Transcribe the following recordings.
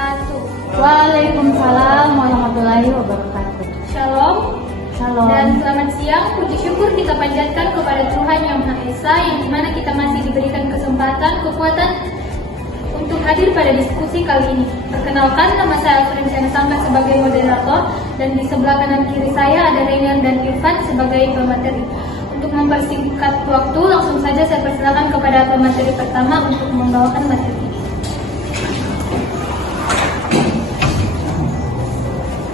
wabarakatuh. Waalaikumsalam warahmatullahi wabarakatuh. Shalom. Shalom. Dan selamat siang. Puji syukur kita panjatkan kepada Tuhan Yang Maha Esa, yang dimana kita masih diberikan kesempatan, kekuatan untuk hadir pada diskusi kali ini. Perkenalkan, nama saya Alfred Sampai sebagai moderator, dan di sebelah kanan kiri saya ada Reinian dan Irfan sebagai pemateri. Untuk mempersingkat waktu, langsung saja saya persilakan kepada pemateri pertama untuk membawakan materi ini.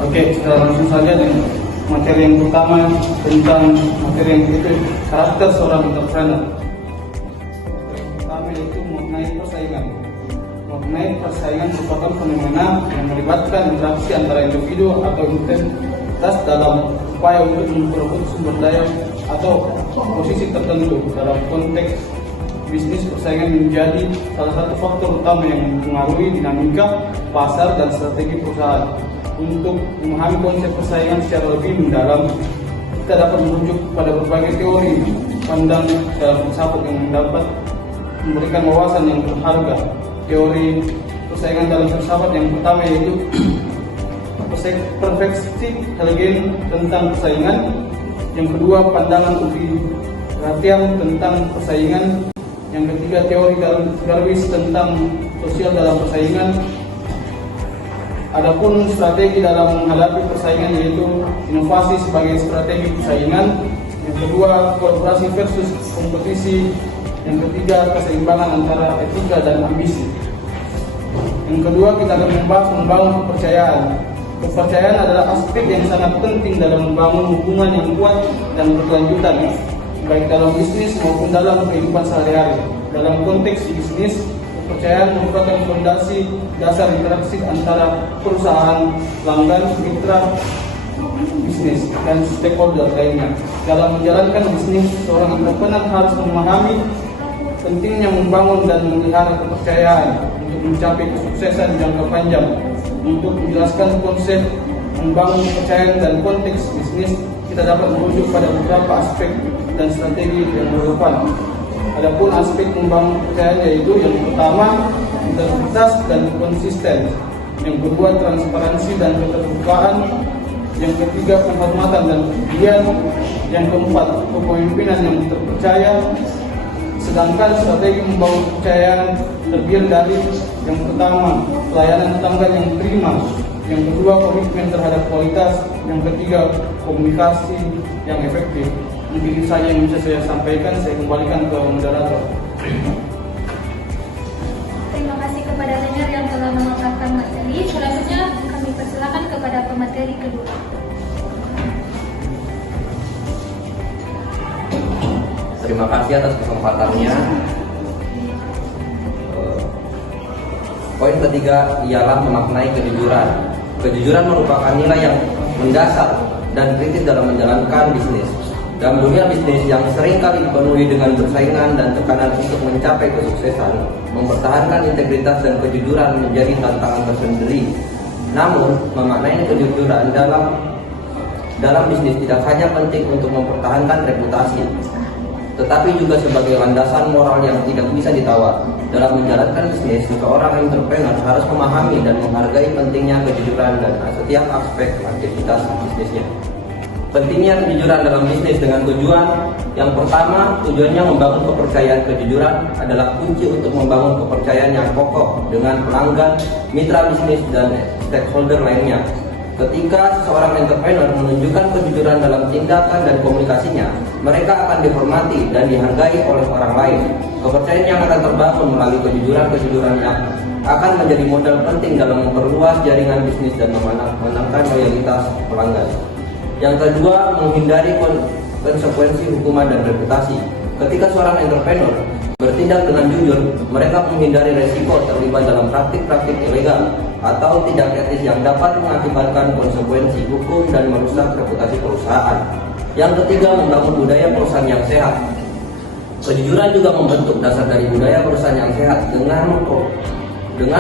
Oke, kita langsung saja dengan materi yang pertama tentang materi yang itu karakter seorang entrepreneur. Yang pertama yaitu mengenai persaingan. Mengenai persaingan merupakan fenomena yang melibatkan interaksi antara individu atau entitas dalam upaya untuk memperebut sumber daya atau posisi tertentu. Dalam konteks bisnis, persaingan menjadi salah satu faktor utama yang mempengaruhi dinamika pasar dan strategi perusahaan. Untuk memahami konsep persaingan secara lebih mendalam, kita dapat merujuk pada berbagai teori pandang dalam filsafat yang dapat memberikan wawasan yang berharga. Teori persaingan dalam filsafat yang pertama yaitu persepsi Hegel tentang persaingan. Yang kedua, pandangan uji perhatian tentang persaingan. Yang ketiga, teori Darwin tentang sosial dalam persaingan. Adapun strategi dalam menghadapi persaingan yaitu inovasi sebagai strategi persaingan. Yang kedua, kolaborasi versus kompetisi. Yang ketiga, keseimbangan antara etika dan ambisi. Yang kedua, kita akan membahas membangun kepercayaan. Kepercayaan adalah aspek yang sangat penting dalam membangun hubungan yang kuat dan berkelanjutan, baik dalam bisnis maupun dalam kehidupan sehari-hari. Dalam konteks bisnis, kepercayaan merupakan fondasi dasar interaksi antara perusahaan, pelanggan, mitra bisnis, dan stakeholder lainnya. Dalam menjalankan bisnis, seorang entrepreneur harus memahami pentingnya membangun dan memelihara kepercayaan untuk mencapai kesuksesan jangka panjang. Untuk menjelaskan konsep membangun kepercayaan dan konteks bisnis, kita dapat merujuk pada beberapa aspek dan strategi yang relevan. Adapun aspek membangun kepercayaan yaitu yang pertama, integritas dan konsisten. Yang kedua, transparansi dan keterbukaan. Yang ketiga, penghormatan dan kemudian. Yang keempat, kepemimpinan yang terpercaya. Sedangkan strategi membangun kepercayaan terdiri dari yang pertama, pelayanan pelanggan yang prima. Yang kedua, komitmen terhadap kualitas. Yang ketiga, komunikasi yang efektif. Mungkin itu saja yang bisa saya sampaikan. Saya kembalikan ke moderator. Terima kasih kepada Reinian yang telah memaparkan materi. Selanjutnya kami persilakan kepada pemateri kedua. Terima kasih atas kesempatannya. Poin ketiga ialah memaknai kejujuran. Kejujuran merupakan nilai yang mendasar dan kritis dalam menjalankan bisnis. Dalam dunia bisnis yang seringkali dipenuhi dengan persaingan dan tekanan untuk mencapai kesuksesan, mempertahankan integritas dan kejujuran menjadi tantangan tersendiri. Namun, memaknai kejujuran dalam bisnis tidak hanya penting untuk mempertahankan reputasi, tetapi juga sebagai landasan moral yang tidak bisa ditawar. Dalam menjalankan bisnis, seorang entrepreneur harus memahami dan menghargai pentingnya kejujuran dan setiap aspek aktivitas bisnisnya. Pentingnya kejujuran dalam bisnis dengan tujuan yang pertama, tujuannya membangun kepercayaan. Kejujuran adalah kunci untuk membangun kepercayaan yang kokoh dengan pelanggan, mitra bisnis, dan stakeholder lainnya. Ketika seorang entrepreneur menunjukkan kejujuran dalam tindakan dan komunikasinya, mereka akan dihormati dan dihargai oleh orang lain. Kepercayaan yang akan terbangun melalui kejujuran yang akan menjadi modal penting dalam memperluas jaringan bisnis dan memenangkan loyalitas pelanggan. Yang kedua, menghindari konsekuensi hukuman dan reputasi. Ketika seorang entrepreneur bertindak dengan jujur, mereka menghindari resiko terlibat dalam praktik-praktik ilegal atau tidak etis yang dapat mengakibatkan konsekuensi hukum dan merusak reputasi perusahaan. Yang ketiga, membangun budaya perusahaan yang sehat. Kejujuran juga membentuk dasar dari budaya perusahaan yang sehat dengan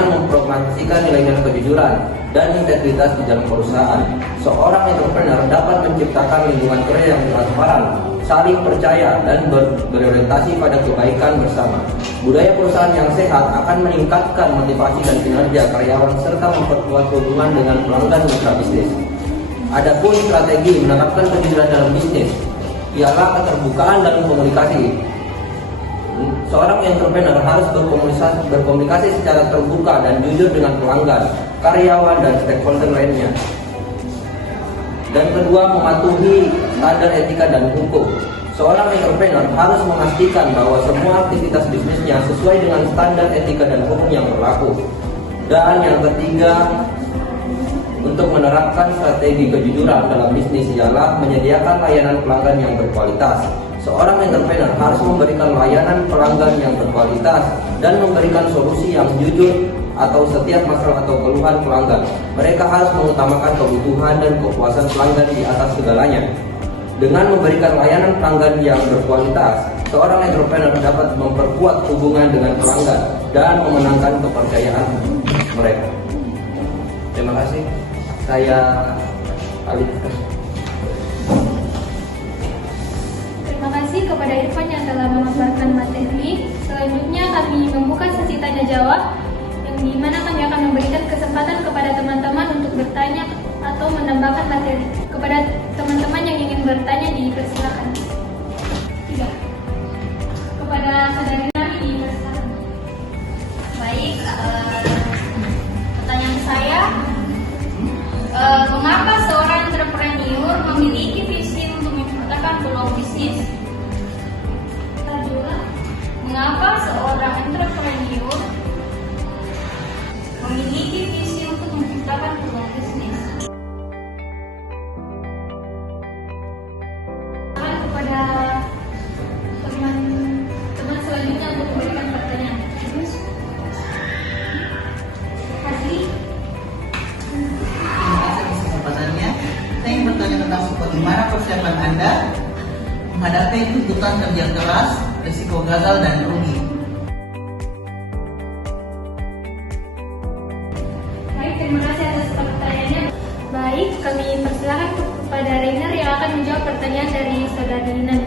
mempromosikan nilai-nilai kejujuran dan integritas di dalam perusahaan. Seorang entrepreneur dapat menciptakan lingkungan kerja yang transparan, saling percaya, dan berorientasi pada kebaikan bersama. Budaya perusahaan yang sehat akan meningkatkan motivasi dan kinerja karyawan serta memperkuat hubungan dengan pelanggan mitra bisnis. Adapun strategi menerapkan kejujuran dalam bisnis ialah keterbukaan dalam komunikasi. Seorang entrepreneur harus berkomunikasi secara terbuka dan jujur dengan pelanggan, karyawan, dan stakeholder lainnya. Dan kedua, mematuhi standar etika dan hukum. Seorang entrepreneur harus memastikan bahwa semua aktivitas bisnisnya sesuai dengan standar etika dan hukum yang berlaku. Dan yang ketiga, untuk menerapkan strategi kejujuran dalam bisnis ialah menyediakan layanan pelanggan yang berkualitas. Seorang entrepreneur harus memberikan layanan pelanggan yang berkualitas dan memberikan solusi yang jujur atau setiap masalah atau keluhan pelanggan. Mereka harus mengutamakan kebutuhan dan kepuasan pelanggan di atas segalanya. Dengan memberikan layanan pelanggan yang berkualitas, seorang entrepreneur dapat memperkuat hubungan dengan pelanggan dan memenangkan kepercayaan mereka. Terima kasih. Saya alihkan. Terima kasih kepada Irfan yang telah memaparkan materi. Selanjutnya kami membuka sesi tanya jawab, yang dimana kami akan memberikan kesempatan kepada teman-teman untuk bertanya atau menambahkan materi. Kepada teman-teman yang ingin bertanya, dipersilakan. Tiga. Kepada saudari Nami, dipersilakan. Baik, pertanyaan saya, mengapa seorang entrepreneur memiliki visi untuk menciptakan peluang bisnis? Kedua, Mengapa seorang entrepreneur memiliki visi untuk menciptakan peluang bisnis? kepada teman-teman selanjutnya untuk memberikan pertanyaan. Hasri. Terima kasih atas kesempatannya. Saya ingin bertanya tentang bagaimana persiapan Anda menghadapi tuntutan kerja keras, risiko gagal dan rugi. Baik, terima kasih atas pertanyaannya. Baik, kami persilakan kepada Rainer yang akan menjawab pertanyaan dari saudari Nani.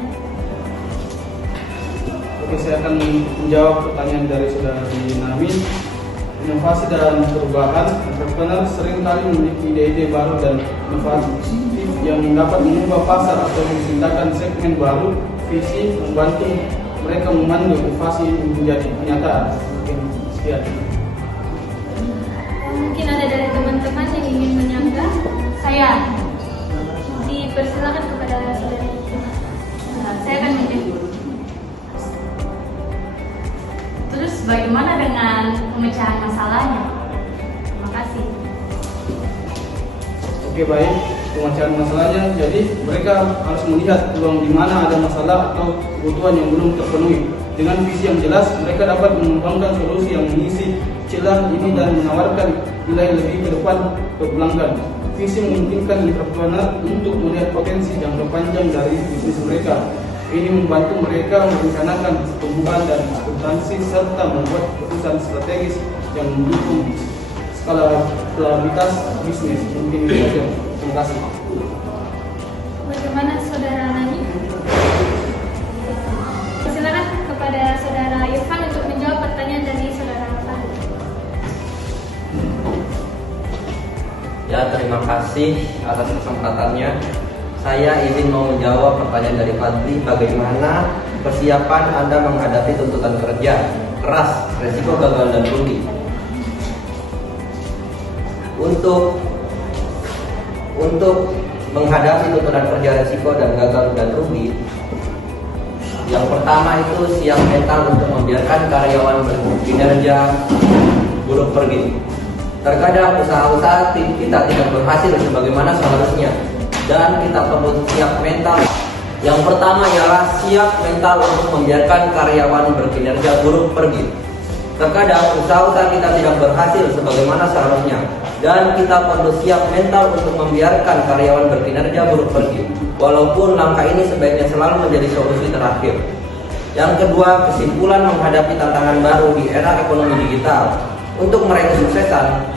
Oke, saya akan menjawab pertanyaan dari saudari Nami. Inovasi dan perubahan, entrepreneur seringkali memiliki ide-ide baru dan inovatif yang dapat mengubah pasar atau menciptakan segmen baru. Visi membantu mereka memandu inovasi menjadi kenyataan. Mungkin sekian. Mungkin ada dari teman-teman yang ingin menyangka. Saya dipersilakan kepada saudari. Saya akan menjawab. Terus bagaimana dengan pemecahan masalahnya? Terima kasih. Oke, baik. Pemecahan masalahnya, jadi mereka harus melihat peluang di mana ada masalah atau kebutuhan yang belum terpenuhi. Dengan visi yang jelas, mereka dapat mengembangkan solusi yang mengisi celah ini dan menawarkan nilai lebih ke depan ke pelanggan. Visi memungkinkan entrepreneur untuk melihat potensi jangka panjang dari bisnis mereka. Ini membantu mereka merencanakan pertumbuhan dan akuntansi serta membuat keputusan strategis yang mendukung skalabilitas bisnis. Mungkin itu saja. Terima kasih. Bagaimana saudara Nani? Silakan kepada saudara Irfan untuk menjawab pertanyaan dari saudara Fahri. Ya, terima kasih atas kesempatannya. Saya ingin mau menjawab pertanyaan dari Fadli, bagaimana persiapan Anda menghadapi tuntutan kerja keras, resiko gagal dan rugi. Untuk menghadapi tuntutan kerja, resiko dan gagal dan rugi, yang pertama itu siap mental untuk membiarkan karyawan berkinerja buruk pergi. Terkadang usaha-usaha kita tidak berhasil sebagaimana seharusnya, dan kita perlu siap mental. Yang pertama ialah siap mental untuk membiarkan karyawan berkinerja buruk pergi. Terkadang usaha-usaha kita tidak berhasil sebagaimana seharusnya, dan kita perlu siap mental untuk membiarkan karyawan berkinerja buruk pergi. Walaupun langkah ini sebaiknya selalu menjadi solusi terakhir. Yang kedua, kesimpulan menghadapi tantangan baru di era ekonomi digital. Untuk meraih kesuksesan,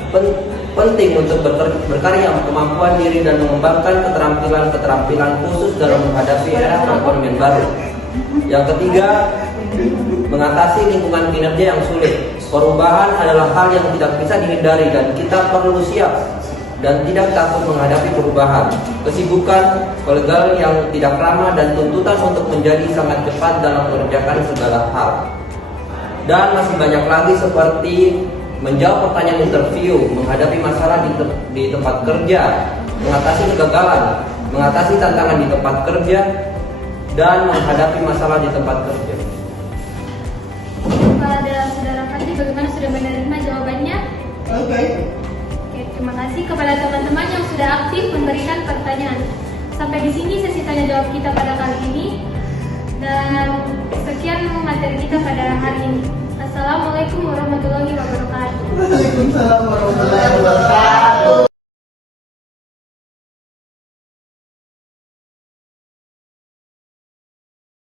penting untuk berkarya, kemampuan diri dan mengembangkan keterampilan-keterampilan khusus dalam menghadapi era perekonomian baru. Yang ketiga, mengatasi lingkungan kinerja yang sulit. Perubahan adalah hal yang tidak bisa dihindari dan kita perlu siap dan tidak takut menghadapi perubahan. Kesibukan, kolegal yang tidak ramah dan tuntutan untuk menjadi sangat cepat dalam mengerjakan segala hal. Dan masih banyak lagi seperti menjawab pertanyaan interview, menghadapi masalah di tempat kerja, mengatasi kegagalan, mengatasi tantangan di tempat kerja, dan menghadapi masalah di tempat kerja. Kepada saudara Fadli, bagaimana sudah menerima jawabannya? Oke. Oke, terima kasih kepada teman-teman yang sudah aktif memberikan pertanyaan. Sampai di sini sesi tanya jawab kita pada kali ini. Dan sekian materi kita pada hari ini. Assalamualaikum warahmatullahi wabarakatuh. Waalaikumsalam warahmatullahi wabarakatuh.